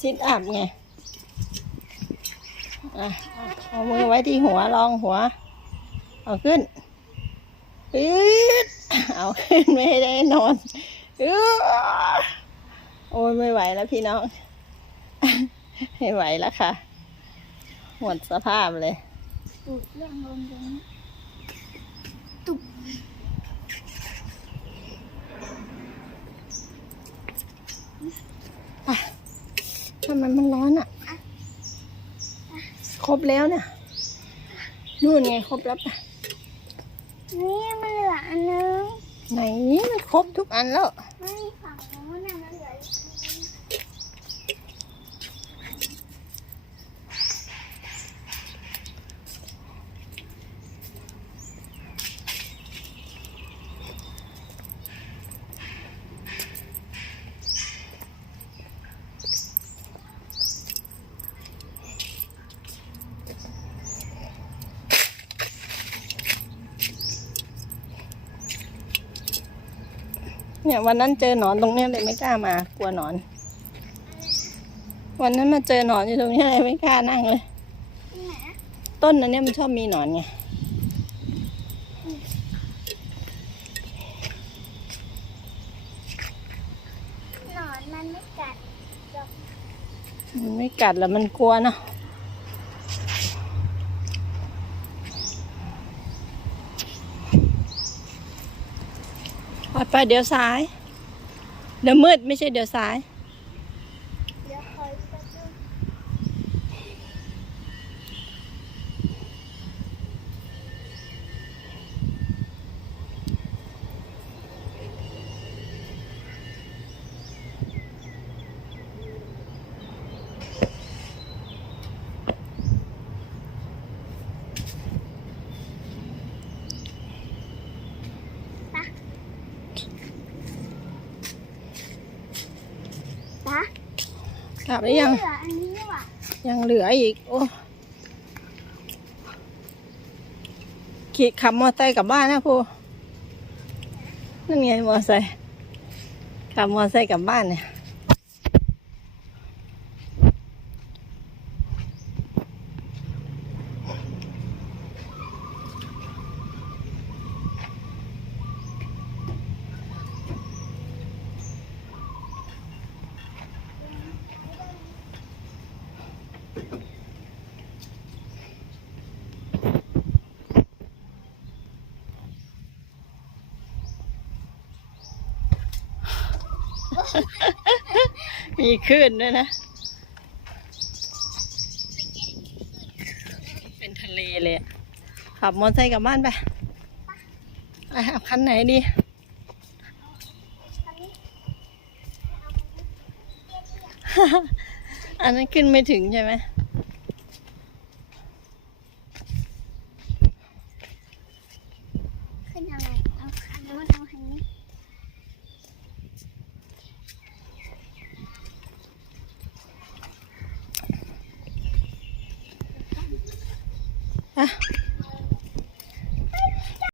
ชิดอัพไง อะ เอามือไว้ที่หัวรองหัว เอาขึ้นอืดเอาขึ้นไม่ได้นอนอืดโอ้ยไม่ไหวแล้วพี่น้อง ไม่ไหวแล้วค่ะ หมดสภาพเลยตุดเรื่องลมตรงนี้ ทำไมมันร้อนอะ ครบแล้วเนี่ยนู่นไงครบแล้วปะนี่มันเหลืออันนึงไหนมันครบทุกอันแล้ว ไม่ฝั่งโน้นน่ะมันเหลืออีกอันนึง เนี่ยวันนั้นเจอหนอนตรงเนี้ยเลยไม่กล้ามากลัวหนอน วันนั้นมาเจอหนอนอยู่ตรงเนี้ยเลยไม่กล้านั่งเลยที่ไหนอะต้นอันเนี้ยมันชอบมีหนอนไงหนอนมันไม่กัดหรอกมันไม่กัดแล้วมันกลัวเนาะ ไปเดี๋ยวซ้าย เดี๋ยวมืดไม่ใช่เดี๋ยวซ้าย เดี๋ยวคอยแป๊บนึง ปะ กลับหรือยัง เหลืออันนี้ว่ะยังเหลืออีก โอ้ขี่ขับมอเตอร์ไซค์กลับบ้านนะพูนั่นไงมอเตอร์ไซค์ขับมอเตอร์ไซค์กลับบ้านเนี่ย มีคลื่นด้วยนะ เป็นทะเลเลยอะขับมอเตอร์ไซค์กลับบ้านไปไปเอาคันไหนดีอันนี้อันนั้นขึ้นไม่ถึงใช่ไหม ขึ้นยังไงเอาคันนู้นเอาคันนี้ อะ